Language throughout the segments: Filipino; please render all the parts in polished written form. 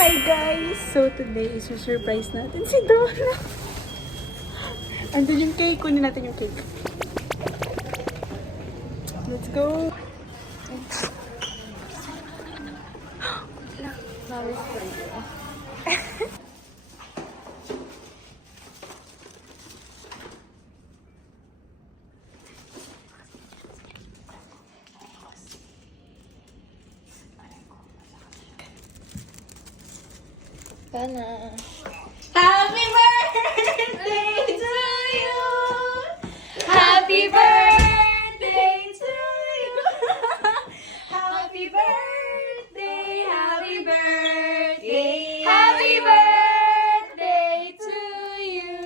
Hi guys! So today is surprise natin si Donna. Andun yung cake. Kunin natin yung cake. Let's go! Sana. Happy birthday to you! Happy birthday to you! Happy birthday! Happy birthday! Happy birthday to you!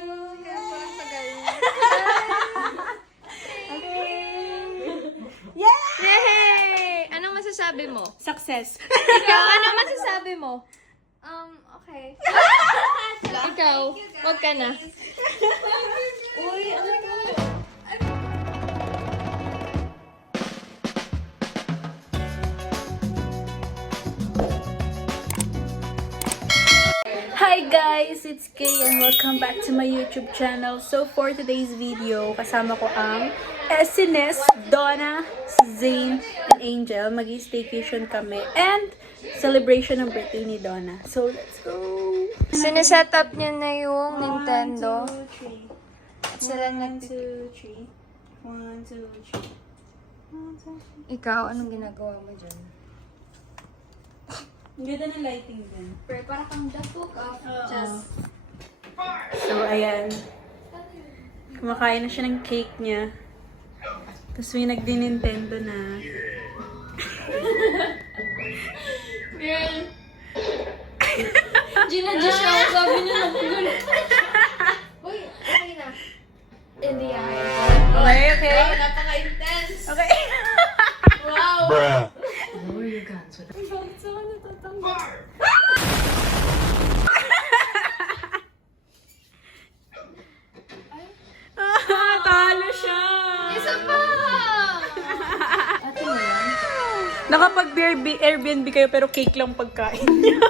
Yeah! Yay! Anong masasabi mo? Success! Ikaw, anong masasabi mo? Okay. Ikaw, wag ka na. Uy, ano to? Hi guys! It's Kay and welcome back to my YouTube channel. So for today's video, kasama ko ang Esines, Donna, Zane, and Angel. Mag-staycation kami and celebration ng birthday ni Donna. So let's go! Sineset up niya na yung Nintendo. 1, 2, 3. Sila 1, 2, 3. 1, 2, 3. Ikaw, anong ginagawa mo dyan? Ang ganda ng lighting din. Pero para kang the book of just... So, ayan. Kumakain na siya ng cake niya. Tapos may nagdi-Nintendo na. Girl. Ginadjust siya ako. Sabi niya na gulo. Uy, okay na. In the eye. Okay, okay. Wow, napaka-intense. Okay. Wow. Bruh. Bakit sa akin natatanggap? Talo siya! Isa pa! Ate mo yan? Nakapag-Airbnb kayo pero cake lang pagkain niyo.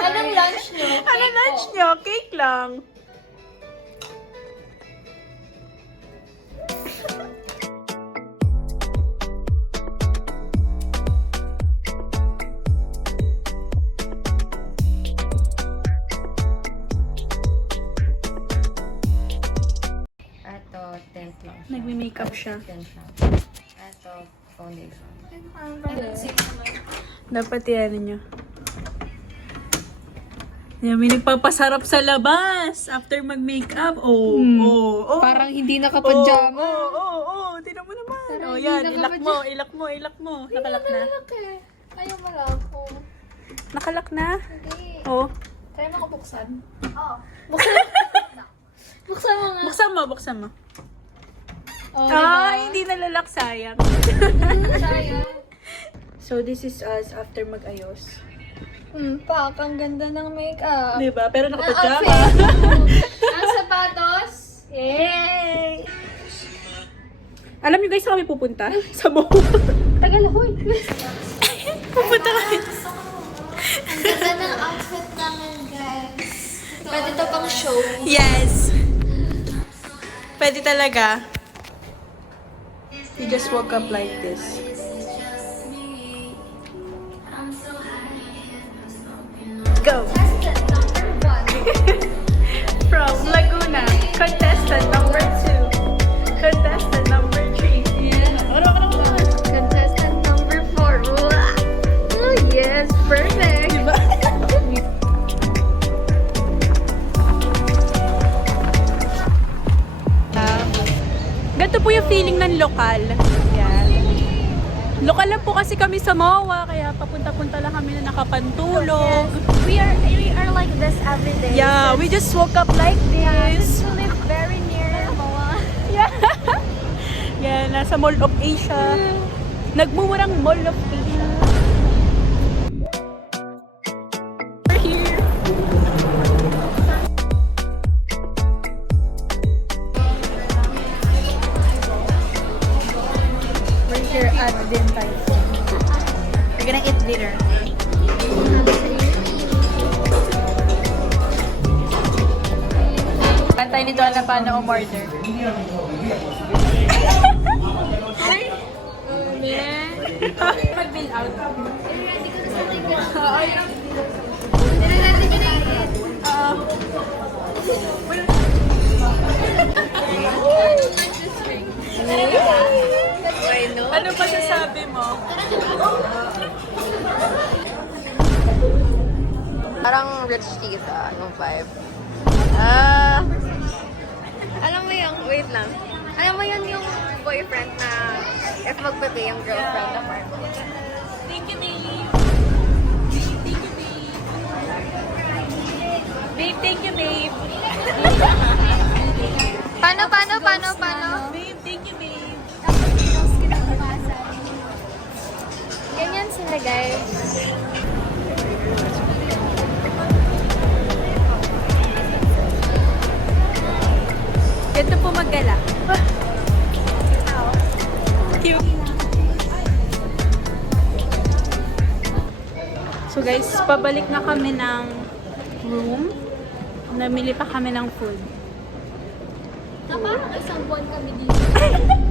Anong lunch nyo? Ano lunch niyo? Cake lang. Ato, tent lang siya. Nagme-makeup siya. Tent siya. Ato, foundation. Dapat yan niyo. Yan, may nagpapasarap sa labas after mag-makeup. Oh, oh. Parang hindi Oh, nakapajama. oh. Tingnan mo naman. Oh, yan. Ilak mo. Nakalak na. Okay. Ayaw malako. Nakalak na? Hindi. Oh. Try mo ko buksan. Oo. Buksan mo nga. Buksan mo. Oh, Ay, hindi nalalak, sayang. sayang. So, this is us after mag-ayos. Pak, ang ganda ng makeup. Diba? Pero nakapajama. Ang sapatos. Yay! Alam niyo guys, saan kami pupunta? Sa mall. Tagal, hoy. Pupunta kami. Ang ganda ng outfit namin, guys. Pwede to pang show. Yes! Pwede talaga. You just woke up like this. Go! From Laguna, contestant number 2. Contestant number 3. Contestant number 4. Oh, yes. Perfect. Diba? Ganito po yung feeling ng lokal. Yan. Lokal lang po kasi kami sa MOA, kaya papunta-punta lang kami na nakapantulog. We are like this every day. Yeah, we just woke up like this. We live very near Moa. Yeah. Yeah, nasa Mall of Asia. Nagmumurang Mall of Asia. We're here. We're here at Din Tai Fung. We're gonna eat dinner. ni Donna paano umorder. Mag-bill out. Ano pa sasabi mo? Parang rich tita, yung vibe. Alam mo yung, wait lang. Alam mo yun yung boyfriend na if magbe-pay yung girlfriend na part. Thank you, babe. Thank you, babe. Babe, thank you, babe. Paano? Babe, thank you, babe. Ganyan sila, guys. Ganito po maggala. Cute. So guys, pabalik na kami ng room. Namili pa kami ng food. Parang isang buwan kami dito.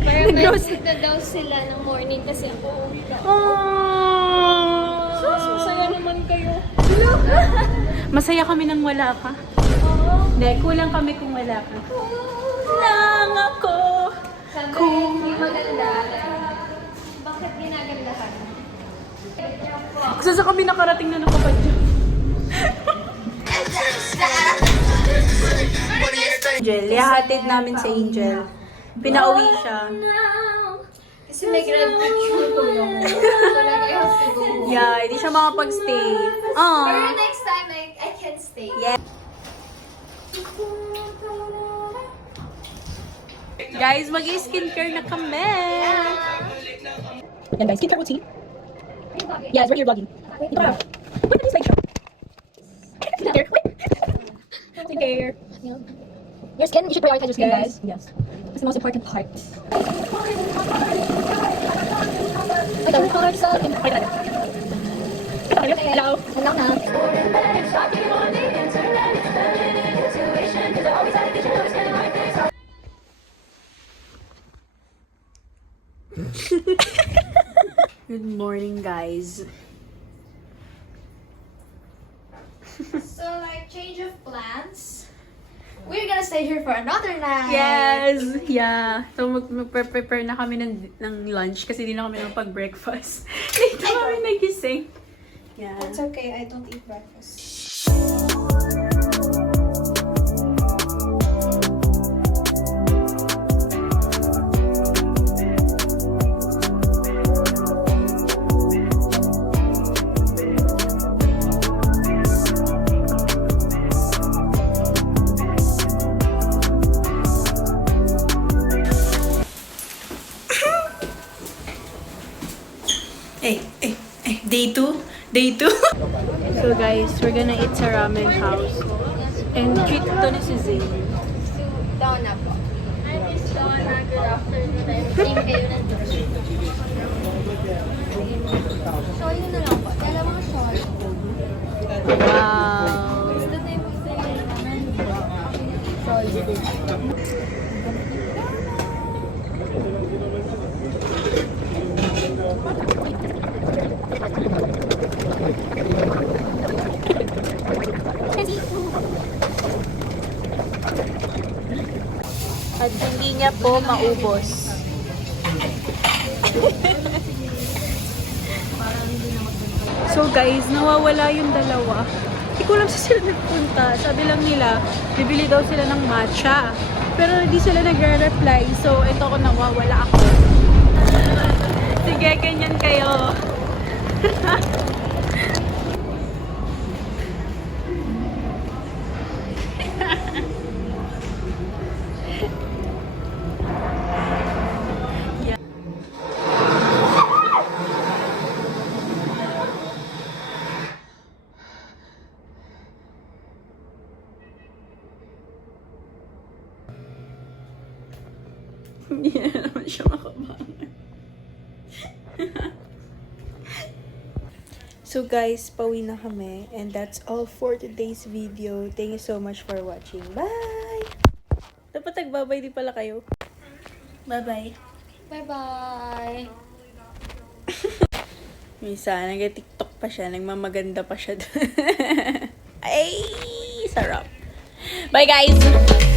Pero Nag-grocery. medyo daw sila ng morning kasi ako uwi ka. Aww. Masaya naman kayo. Masaya kami nang wala ka. Hindi, kulang kami kung wala ka. Lang ako. Sabi hindi maganda. Bakit ginagandahan? Kasi sa kami nakarating na nakapadyo. Angel, ihahatid namin sa Angel. Pinauwi siya. Kasi may grad picture ko yung talaga I have to go. Yeah, hindi siya makapag-stay. Pero Aww. next time, I can stay. Yeah. Guys, mag-skincare na kami. Yan guys, skincare routine. Yes, we're here vlogging. Dito ka. Wait, please like show. Skincare. Wait. Skincare. Your skin, you should prioritize your skin, guys. Yes. It's the most important part. Ito, part sa skin. Hello. Hello na. Good morning, guys. So, like, change of plans. We're gonna stay here for another night. Yes! Yeah. So, mag-prepare na kami ng lunch kasi di na kami pag-breakfast. Late na kami nagising. Yeah. It's okay, I don't eat breakfast. Day 2? Day 2? So guys, we're gonna eat sa ramen house. And treat to ni si Zane. Down na po. I miss Donna. Good afternoon. Team kayo na So, yun na lang po. Alam mo, sorry. Wow! It's the name of the ramen. Sorry. At hindi niya po maubos. So guys, nawawala yung dalawa. Hindi ko alam sa sila nagpunta. Sabi lang nila, bibili daw sila ng matcha. Pero hindi sila nagre-reply. So ito ko nawawala ako. Sige, ganyan kayo. Hindi na naman siya makabangan. So guys, pauwi na kami. And that's all for today's video. Thank you so much for watching. Bye! nagbabay di pala kayo. Bye-bye. Bye-bye! Minsan, nag-tiktok pa siya, nagmamaganda pa siya. Ay, sarap. Bye guys!